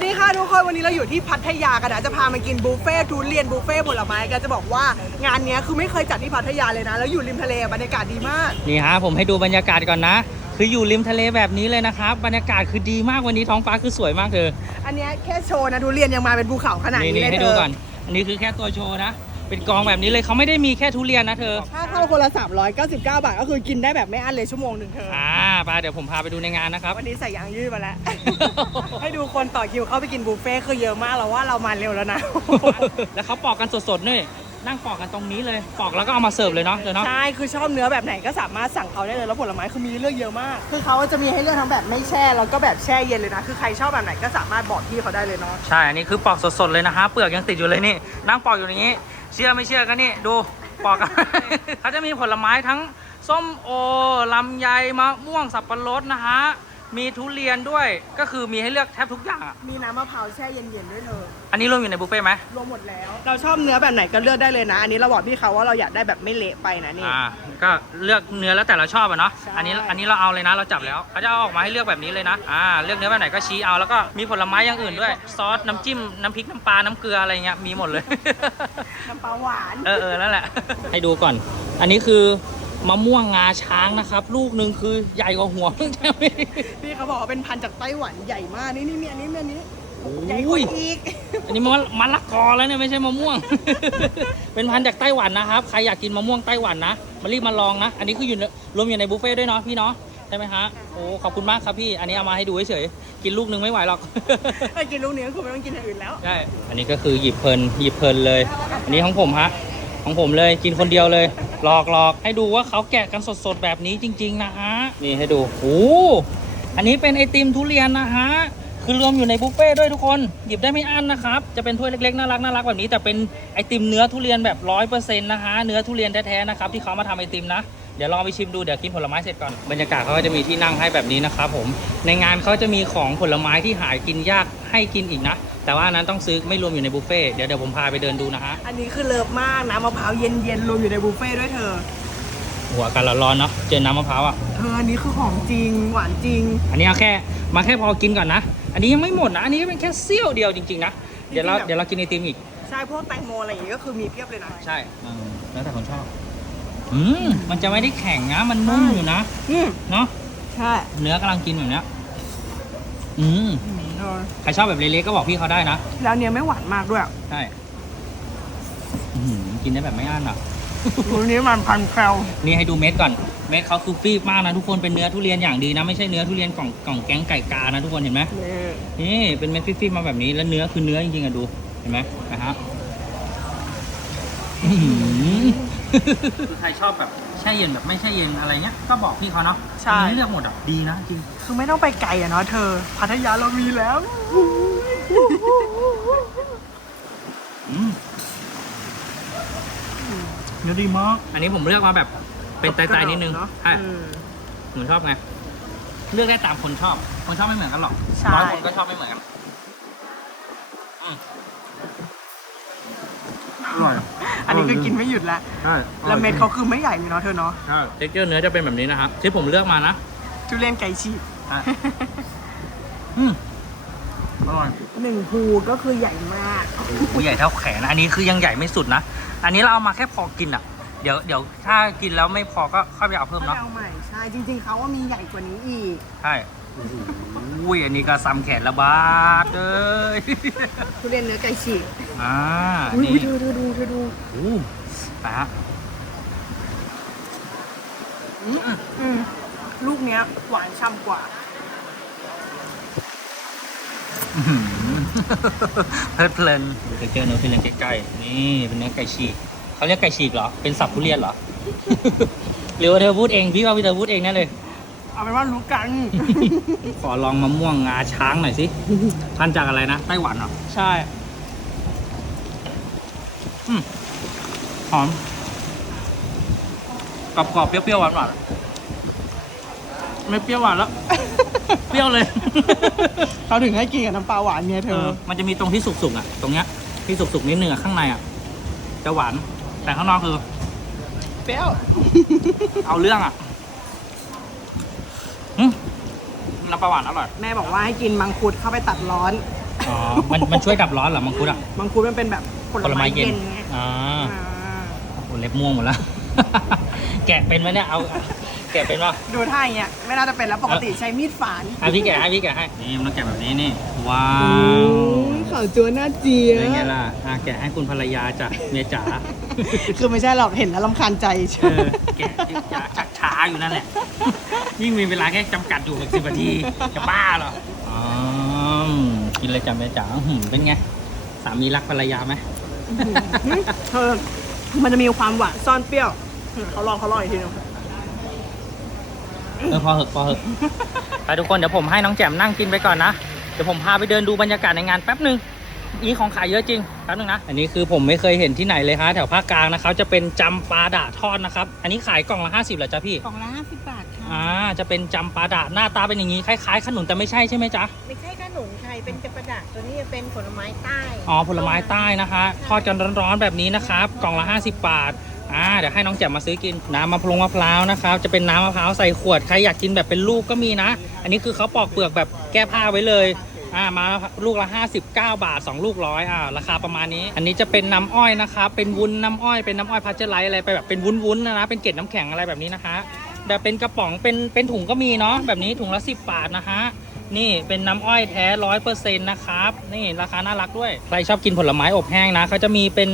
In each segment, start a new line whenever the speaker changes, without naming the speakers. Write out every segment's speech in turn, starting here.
วัสดีค่ะทุกคนวันนี้เราอยู่ที่พัทยากันนะจะพามากินบุฟเฟ่ต์ทุเรียนบุฟเฟ่ต์ผลไม้กันจะบอกว่างานเนี้ยคือไม่เคยจัดที่พัทยาเลยนะ แล้วอยู่ริมทะเลบรรยากาศดีมาก
นี่ฮะผมให้ดูบรรยากาศก่อนนะ คืออยู่ริมทะเลแบบนี้เลยนะครับ บรรยากาศคือดีมากวันนี้ท้องฟ้าคือสวยมากเธอ
อันเนี้ยแค่โชว์นะทุเรียนยังมาเป็นภูเขาขนาด
นี่
นี้
นี่
เลย
ให้
เธ
ดู
อ
ก่อนอันนี้คือแค่ตัวโชว์นะเป็นกองแบบนี้เลยเขาไม่ได้มีแค่ทุเรียนนะเธอ
ถ้าเข้าคนละ399 บาท ก็คือกินได้แบบไม่อั้นเลยชั่วโมงหนึ่งเธอ
อ่า ไปเดี๋ยวผมพาไปดูในงานนะครับ
วันนี้ใส่ยางยืดมาแล้ว ให้ดูคนต่อคิวเข้าไปกินบุฟเฟ่ต์คือเยอะมากเราว่าเรามาเร็วแล้วนะ
แล้วเขาปอกกันสดๆนี่นั่งปอกกันตรงนี้เลยปอกแล้วก็เอามาเสิร์ฟเลยเนาะเธอเนาะ
ใช่คือชอบเนื้อแบบไหนก็สามารถสั่งเขาได้เลยแล้วผลไม้คือมีให้เลือกเยอะมาก คือเขาจะมีให้เลือกทั้งแบบไม่แช่แล้วก็แบบแช่เย็นเลยนะคือใครชอบแบบไหนก็สามารถบอกพี่เขาได้เลยเนาะ
ใช่อันนี้คือปอกสดๆเลยนะฮะเปลือกยังติดอยู่เลยนี่นั่งปอกอยู่อย่างนี้ เชื่อไม่เชื่อก็นี่ดูปอกกันเขาจะมีผลไม้ทั้ง ส้มโอลำไยมะม่วงสับปะรดนะฮะ มีทุเรียนด้วยก็คือมีให้เลือกแทบทุกอย่างอะ
มีน้ำมะพร้าวแช่เย็นๆด้วยเธอ
อันนี้รวมอยู่ในบุฟเฟ่ต์ไหม
รวมหมดแล้ว เราชอบเนื้อแบบไหนก็เลือกได้เลยนะ อันนี้เราบอกพี่เขาว่าเราอยากได้แบบไม่เละไปนะนี่
อ่าก็เลือกเนื้อแล้วแต่เราชอบอะเนาะ
ใช่
อันนี้อันนี้เราเอาเลยนะเราจับแล้วเขาจะเอาออกมาให้เลือกแบบนี้เลยนะอ่าเลือกเนื้อแบบไหนก็ชี้เอาแล้วก็มีผลไม้อย่างอื่นด้วย ซอสน้ำจิ้มน้ำพริกน้ำปลาน้ำเกลืออะไรเงี้ยมีหมดเลย
น้ำปลาหวาน
เออเออนั่นแหละ ให้ดูก่อน อันนี้คือ มะม่วงงาช้างนะครับ ลูกหนึ่งคือใหญ่กว่าหัวใช่ไหม
พี่เขาบอกว่าเป็นพันธุ์จากไต้หวันใหญ่มากนี่นี่มีอันนี้มีอันนี้
โอ้
ใหญ่กว่ายอีก
อันนี้มันมะละกอแล้วเนี่ยไม่ใช่มะม่วง เป็นพันธุ์จากไต้หวันนะครับใครอยากกินมะม่วงไต้หวันนะมารีบมาลองนะ อันนี้คืออยู่ในรวมอยู่ในบุฟเฟ่ต์ด้วยเนาะพี่เนาะใช่ไหมฮะโอ้ขอบคุณมากครับพี่ อันนี้เอามาให้ดูเฉยๆกินลูกหนึงไม่ไหวหรอก
ถ้ากินลูกนี้ก็คือไม่ต้องกินอย่างอื่นแล้ว
ใช่อันนี้ก็คือหยิบเพลินหยิบเพลินเลย อันนี้ของผมฮะ ของผมเลยกินคนเดียวเลย หลอกหลอกให้ดูว่าเขาแกะกันสดๆแบบนี้จริง ๆ นะฮะ นี่ให้ดูโอ้อันนี้เป็นไอติมทุเรียนนะฮะ คือรวมอยู่ในบุฟเฟ่ด้วยทุกคน หยิบได้ไม่อั้นนะครับ จะเป็นถ้วยเล็กๆน่ารักน่ารักแบบนี้แต่เป็นไอติมเนื้อทุเรียนแบบร้อยเปอร์เซ็นต์นะฮะ เนื้อทุเรียนแท้ๆนะครับที่เขามาทำไอติมนะ เดี๋ยวลองไปชิมดูเดี๋ยวกินผลไม้เสร็จก่อนบรรยากาศเขาก็จะมีที่นั่งให้แบบนี้นะครับผมในงานเขาจะมีของผลไม้ที่หากินยากให้กินอีกนะ แต่ว่าอันนั้นต้องซื้อไม่รวมอยู่ในบุฟเฟ่ต์เดี๋ยวเดี๋ยวผมพาไปเดินดูนะฮะ
อันนี้คือเลิฟมากน้ำมะพร้าวเย็นๆรวมอยู่ในบุฟเฟ่ต์ด้วยเธอ
หัวกันร้อนๆเนาะเจอน้ำมะพร้าวอะ
เธออันนี้คือของจริงหวานจริง
อันนี้เอาแค่มาแค่พอกินก่อนนะ อันนี้ยังไม่หมดนะ อันนี้เป็นแค่เสี้ยวเดียวจริงๆนะเดี๋ยวเรา
จริงๆแบบ
เดี๋ยวเรากินไอติมอีก
ใช่พวกแตงโมอะไรอย่างงี้ก็คือมีเพียบเลยนะ
ใช่แล้วแต่คนชอบ อืมมันจะไม่ได้แข็งนะ มันนุ่มอยู่นะ
อืม
เนาะ
ใช่
เนื้อกำลังกินแบบเนี้ยอืม
อืมเธอ
ใครชอบแบบเล็กๆก็บอกพี่เขาได้นะ
แล้วเนี้ยไม่หวานมากด้วย
ใช่อื้อหือกินได้แบบไม่อั้นอะ
ตัวนี้มันพันแคล
นี่ให้ดูเม็ดก่อน เม็ดเขาคือฟีบมากนะทุกคนเป็นเนื้อทุเรียนอย่างดีนะไม่ใช่เนื้อทุเรียนกล่องกล่องแกงไก่กานะทุกคนเห็นไหม
นี่
นี่เป็นเม็ดฟีบๆมาแบบนี้แล้วเนื้อคือเนื้อจริงๆอะดูเห็นไหมนะฮะอื้อหือ คือใครชอบแบบแช่เย็นแบบไม่แช่เย็นอะไรเงี้ย ก็บอกพี่เขาเนาะ
ใช่
มีให้เลือกหมดอะดีนะจริง
คือไม่ต้องไปไกลอะเนาะเธอ พัทยาเรามีแล้ว
อืมเนื้อดีมาก อันนี้ผมเลือกมาแบบ เป็นไตๆนิดนึง
เนาะ
ใช่
อืม
เหมือนชอบไง เลือกได้ตามคนชอบ คนชอบไม่เหมือนกันหรอก
ใช่
ร้อยคนก็ชอบไม่เหมือนกันอืมอร่อย
อั นนี้คือกินไม่หยุดแล้ว
ใช่
แล้วเม็ดเขาคือไม่ใหญ่เลยเนาะเธอเนาะ
ใช่เท็กเจอร์เนื้อจะเป็นแบบนี้นะครับที่ผมเลือกมานะ
ทุเรียนไก่ฉีก
อะอืมอร่อย
หนึ่งภูก็คือใหญ่มาก
โอ้ใหญ่เท่าแขนอันนี้คือยังใหญ่ไม่สุดนะ อันนี้เราเอามาแค่พอกินอะ เดี๋ยวเดี๋ยวถ้ากินแล้วไม่พอก็ค่อยไปเอาเพิ่ม
ก็
เนาะ
เอาใหม่ใช่จริง ๆเขาว่ามีใหญ่กว่านี้อีก
ใช่ อุ้ยอันนี้ก็ซ้ำแขนละบาทเลย
ทุเรียนเนื้อไก่ฉีก
อ่า
อุ้ย
นี่
เธอเธอดูเธอดู
อู้ไปฮะ
อืมลูกเนี้ยหวานช่ำกว่า
อื้อหือเพลิดเพลินเดี๋ยวเจอเนื้อทุเรียนใกล้ๆนี่เป็นเนื้อไก่ฉีกเขาเรียกไก่ฉีกเหรอเป็นสับทุเรียนเหรอ หรือว่าเธอพูดเองพี่ว่าพี่เธอพูดเองแน่เลย
เอาเป็นว่ารู้กัน
ขอลองมะม่วงงาช้างหน่อยสิ พันธุ์จากอะไรนะ ไต้หวันเหรอ
ใช่
อืมหอมกรอบๆเปรี้ยวๆหวานๆไม่เปรี้ยวหวานแล้ว เปรี้ยวเลย
เขาถึงให้กินกับน้ำปลาหวานเนี่ยเธ
เอ
อ
อ มันจะมีตรงที่สุกๆอะ ตรงเนี้ย ที่สุกๆนิดนึงอะข้างในอะ จะหวาน แต่ข้างนอกคือ
เปรี้ยว
เอาเรื่องอะอืม น้ำปลาหวานอร่อย
แม่บอกว่าให้กินมังคุดเข้าไปตัดร้อน
อ๋อ มันมันช่วยดับร้อนเหรอมังคุดอะ
มังคุดมันเป็นแบบผลไม้เย็นไง
อ่า
อ่า
โอ้โหเล็บม่วงหมดแล้ว แกะเป็นไหมเนี่ย เอา แกะเป็นป่ะ
ดูท่าอย่างเงี้ยไม่น่าจะเป็นแล้วปกติใช้มีดฝาน
อะพี่แกะให้พี่แกะให้ นี่มันต้องแกะแบบนี้นี่ ว้า
โอ้
วย
ขาวจัวหน้าเจี๊ย
เป็นไง
บ
ล่ะอะแกะให้คุณภรรยาจ้ะเมียจ๋า
คือไม่ใช่หรอกเห็นแล้วลำคาญใจใช่
เออแกะอย่าชักช้าอยู่นั่นแหละยิ่งมีเวลาแค่จำกัดอยู่แบบสิบนาทีจะบ้าเหรออ๋อกินเลยจ้ะเมียจ๋าอื้อหืมเป็นไงสามีรักภรรยาไหม
เธอมันจะมีความหวานซ่อนเปรี้ยวอืมเขาลองเขาลองอีกทีหนึง
เออพอเหอะพอเหอะไปทุกคนเดี๋ยวผมให้น้องแจ่มนั่งกินไปก่อนนะเดี๋ยวผมพาไปเดินดูบรรยากาศในงานแป๊บหนึ่งนี่ของขายเยอะจริงแป๊บหนึงนะอันนี้คือผมไม่เคยเห็นที่ไหนเลยฮะแถวภาคกลางนะครับจะเป็นจำปาดะทอดนะครับอันนี้ขายกล่องละ50เหรอจ๊ะพี่
กล่องละห้าสิบบาทค่ะ
อ่าจะเป็นจำปาดะหน้าตาเป็นอย่างนี้คล้ายๆขนุนแต่ไม่ใช่ใช่ไหมจ๊ะ
ไม่ใช่ขนมไทยเป็นจะประดักตัวนี้จะเป็นผลไม้ใต้
อ๋อผลไม้ใต้นะคะ ทอดกันร้อนๆแบบนี้นะครับกล่องละ 50 บาท อ่าเดี๋ยวให้น้องแจ่มมาซื้อกินน้ำมะพร้าวมะพร้าวนะครับจะเป็นน้ำมะพร้าวใส่ขวดใครอยากกินแบบเป็นลูกก็มีนะ อันนี้คือเขาปอกเปลือกแบบแก้ผ้าไว้เลยอ่ามาลูกละ 59 บาท 2 ลูกร้อยอ่าราคาประมาณนี้ อันนี้จะเป็นน้ำอ้อยนะครับเป็นวุ้นน้ำอ้อยเป็นน้ำอ้อยพัชเจอร์ไลท์อะไรไปแบบเป็นวุ้นๆนะนะเป็นเกล็ดน้ำแข็งอะไรแบบนี้นะคะแบบเป็นกระป๋องเป็นเป็นถุงก็มีเนาะแบบนี้ถุงละ 10 บาทนะฮะ นี่เป็นน้ำอ้อยแท้ร้อยเปอร์เซ็นต์นะครับ นี่ราคาน่ารักด้วย ใครชอบกินผลไม้อบแห้งนะเขาจะมีเป็น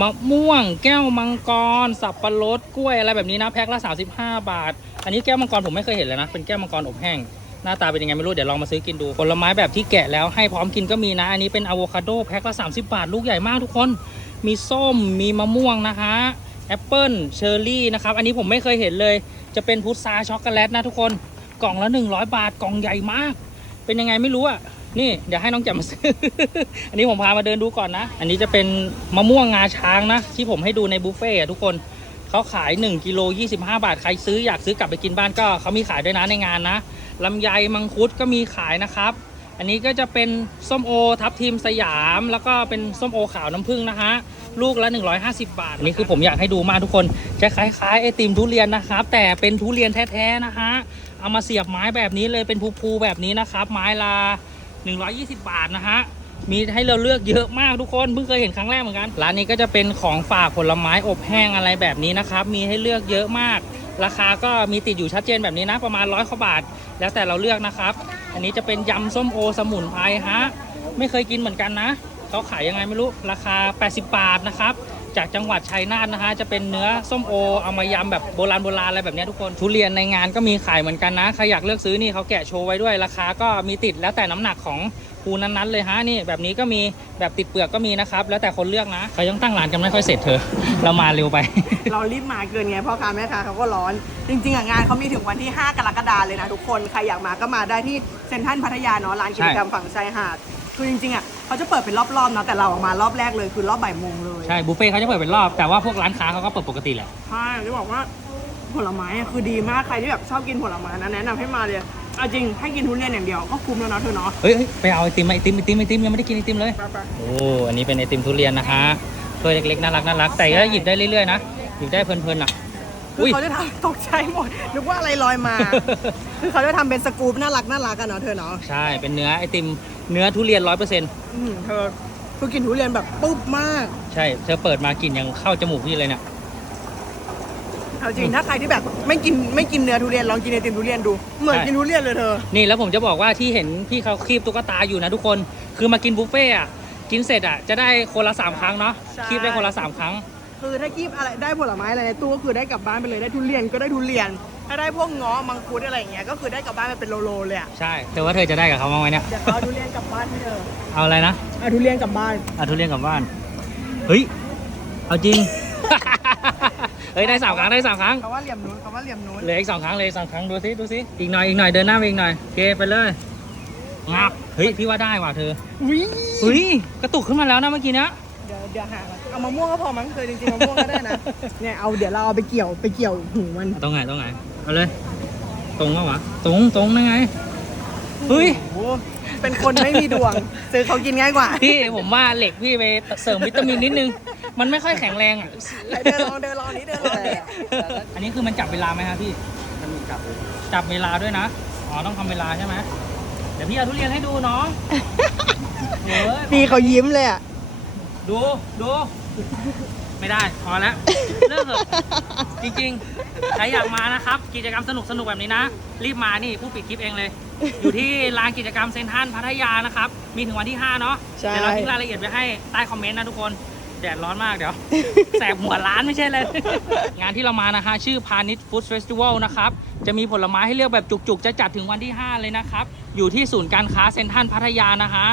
มะม่วง แก้วมังกร สับปะรดกล้วยอะไรแบบนี้นะแพ็คละ 35 บาท อันนี้แก้วมังกรผมไม่เคยเห็นเลยนะ เป็นแก้วมังกรอบแห้ง หน้าตาเป็นยังไงไม่รู้เดี๋ยวลองมาซื้อกินดู ผลไม้แบบที่แกะแล้วให้พร้อมกินก็มีนะ อันนี้เป็นอะโวคาโดแพ็คละ 30 บาท ลูกใหญ่มากทุกคน มีส้มมีมะม่วงนะคะแอปเปิลเชอร์รี่นะครับอันนี้ผมไม่เคยเห็นเลย จะเป็นพุทราช็อกโกแลตนะทุกคนกล่องละ 100 บาทกล่องใหญ่มาก เป็นยังไงไม่รู้อะนี่เดี๋ยวให้น้องแจ่มมาซื้อ อันนี้ผมพามาเดินดูก่อนนะ อันนี้จะเป็นมะม่วงงาช้างนะ ที่ผมให้ดูในบุฟเฟ่ต์อะทุกคนเขาขาย1กิโล25 บาท ใครซื้ออยากซื้อกลับไปกินบ้านก็เขามีขายด้วยนะในงานนะลำไยมังคุดก็มีขายนะครับ อันนี้ก็จะเป็นส้มโอทับทิมสยาม แล้วก็เป็นส้มโอขาวน้ำผึ้งนะฮะลูกละ 150 บาท อันนี้คือผมอยากให้ดูมากทุกคน จะคล้ายๆไอติมทุเรียนนะครับ แต่เป็นทุเรียนแท้ๆนะฮะ เอามาเสียบไม้แบบนี้เลยเป็นภูๆแบบนี้นะครับ ไม้ละ120 บาทนะฮะมีให้เราเลือกเยอะมากทุกคนเพิ่งเคยเห็นครั้งแรกเหมือนกันร้านนี้ก็จะเป็นของฝากผลไม้อบแห้งอะไรแบบนี้นะครับ มีให้เลือกเยอะมาก ราคาก็มีติดอยู่ชัดเจนแบบนี้นะประมาณร้อยกว่าบาท แล้วแต่เราเลือกนะครับ อันนี้จะเป็นยำส้มโอสมุนไพรฮะไม่เคยกินเหมือนกันนะเขาขายยังไงไม่รู้ราคา 80 บาทนะครับ จากจังหวัดชัยนาทนะฮะจะเป็นเนื้อส้มโอเอามายำแบบโบราณโบราณอะไรแบบเนี้ยทุกคนทุเรียนในงานก็มีขายเหมือนกันนะใครอยากเลือกซื้อนี่เขาแกะโชว์ไว้ด้วยราคาก็มีติดแล้วแต่น้ำหนักของภูนั้นๆเลยฮะนี่แบบนี้ก็มีแบบติดเปลือกก็มีนะครับ แล้วแต่คนเลือกนะเขายังตั้งร้านกันไม่ค่อยเสร็จเธอ เรามาเร็วไป
เรารีบมาเกินไงพ่อค้าแม่ค้าเขาก็ร้อน จริงๆอะงานเขามีถึงวันที่ 5 กรกฎาเลยนะทุกคน ใครอยากมาก็มาได้ที่เซ็นทรัลพัทยาเนาะร้านกิจกรรมฝั่งชายหาด คือจริงๆอะ เขาจะเปิดเป็นรอบๆนะแต่เราออกมารอบแรกเลยคือรอบบ่ายโมงเลย
ใช่บุฟเฟ่ต์เขาจะเปิดเป็นรอบแต่ว่าพวกร้านค้าเขาก็เปิดปกติแหละ
ใช่จะบอกว่าผลไม้อะคือดีมากใครที่แบบชอบกินผลไม้นะแนะนำให้มาเลยเอาจริงให้กินทุเรียนอย่างเดียวก็คุ้มแล้วนะเธอเนาะ
เฮ้ยเฮ้ยไปเอาไอติมมาไอติมไอติมไอติมยังไม่ได้กินไอติมเลย
ไป
โอ้อันนี้เป็นไอติมทุเรียนนะฮะถ้วยเล็กๆน่ารักน่ารักแต่ก็หยิบได้เรื่อยๆนะหยิบได้เพลินๆอะ
ๆคือเขาจะทำตกใจหมดนึกว่าอะไรลอยมา คือเขาจะทำเป็นสกู๊ปน่ารักน่ารักกันเนาะเธอเนาะ
ใช่เป็นเนื้อไอติม เนื้อทุเรียนร้อยเปอร์เซ็นต์
อืมเธอคือกินทุเรียนแบบปุ๊บมาก
ใช่ เธอเปิดมากลิ่นยังเข้าจมูกพี่เลยเนี่ย
เอาจริงถ้าใครที่แบบไม่กินไม่กินเนื้อทุเรียนลองกินไอติมทุเรียนดู เหมือน
ใช่
กินทุเรียนเลยเธอ
นี่แล้วผมจะบอกว่าที่เห็นพี่เขาคีบตุ๊กตาอยู่นะทุกคน คือมากินบุฟเฟ่ต์อะกินเสร็จอะจะได้คนละสามครั้งเนาะ
ใช่
คีบได้คนละสามครั้ง
คือถ้ากีบอะไรได้ผลไม้อะไรในตู้ก็คือได้กลับบ้านไปเลยได้ทุเรียนก็ได้ทุเรียน ถ้าได้พวกเงาะมังคุดอะไรอย่างเงี้ยก็คือได้กลับบ้านไปเป็นโลๆเลยอะ
ใช่ แต่ว่าเธอจะได้กับเขาบ้างไหมเนี่ย
เดี๋ยวเขาเอาทุเรียนกลับบ้านให้เธอ
เอาอะไรนะ
เอาทุเรียนกลับบ้าน
เอาทุเรียนกลับบ้าน เฮ้ย เอาจริง เฮ้ยได้สามครั้งได้สามครั้ง
เขาว่าเหลี่ยมนู้นเขาว่าเหลี่ยมนู้น
เหลืออีกสองครั้งเลยสองครั้งดูสิดูสิอีกหน่อยอีกหน่อยเดินหน้าไปอีกหน่อยโอเคไปเลยงับเฮ้ยพี่ว่าได้ว่ะเธอ
อุ้ย
เฮ้ยกระตุกขึ้นมาแล้วนะเมื่อกี้เนี้ย
เดี๋ยวเดี๋ยวหาก่อนเอามะม่วงก็พอมั้งเคยจริงๆมะม่วงก็ได้นะเนี่ยเอาเดี๋ยวเราเอาไปเกี่ยวไปเกี่ยวหูมัน
ตรงไหนตรงไหน เอาเลย ตรงวะวะตรงตรงนั่นไงเฮ้ย
โอ้โหเป็นคนไม่มีดวง ซื้อเขากินง่ายกว่า
พี่ผมว่าเหล็กพี่ไปเสริมวิตามินนิดนึง มันไม่ค่อยแข็งแรงอะ
เดินลองเดินลองนี้เดินลองนี้
อันนี้คือมันจับเวลาไหมครับพี่จับเวลาด้วยนะ อ๋อต้องทำเวลาใช่ไหมเดี๋ยวพี่เอาทุเรียนให้ดูน้องเฮ้ย
พี่เขายิ้มเลยอะ
ดูดู ไม่ได้ พอแล้ว เลิกเถอะจริงๆ ใครอยากมานะครับ กิจกรรมสนุกสนุกๆแบบนี้นะ รีบมานี่ผู้ปิดคลิปเองเลย อยู่ที่ลานกิจกรรมเซนทรัลพัทยานะครับ มีถึงวันที่ 5 เนาะ
ใช่
เดี๋ยวเราทิ้งรายละเอียดไว้ให้ใต้คอมเมนต์นะทุกคน แดดร้อนมากเดี๋ยว แสบหัวร้านไม่ใช่เลย งานที่เรามานะคะชื่อพาณิชย์ฟู้ดเฟสติวัลนะครับ จะมีผลไม้ให้เลือกแบบจุกๆ จะจัดถึงวันที่ 5 เลยนะครับ อยู่ที่ศูนย์การค้าเซ็นทรัลพัทยานะฮะ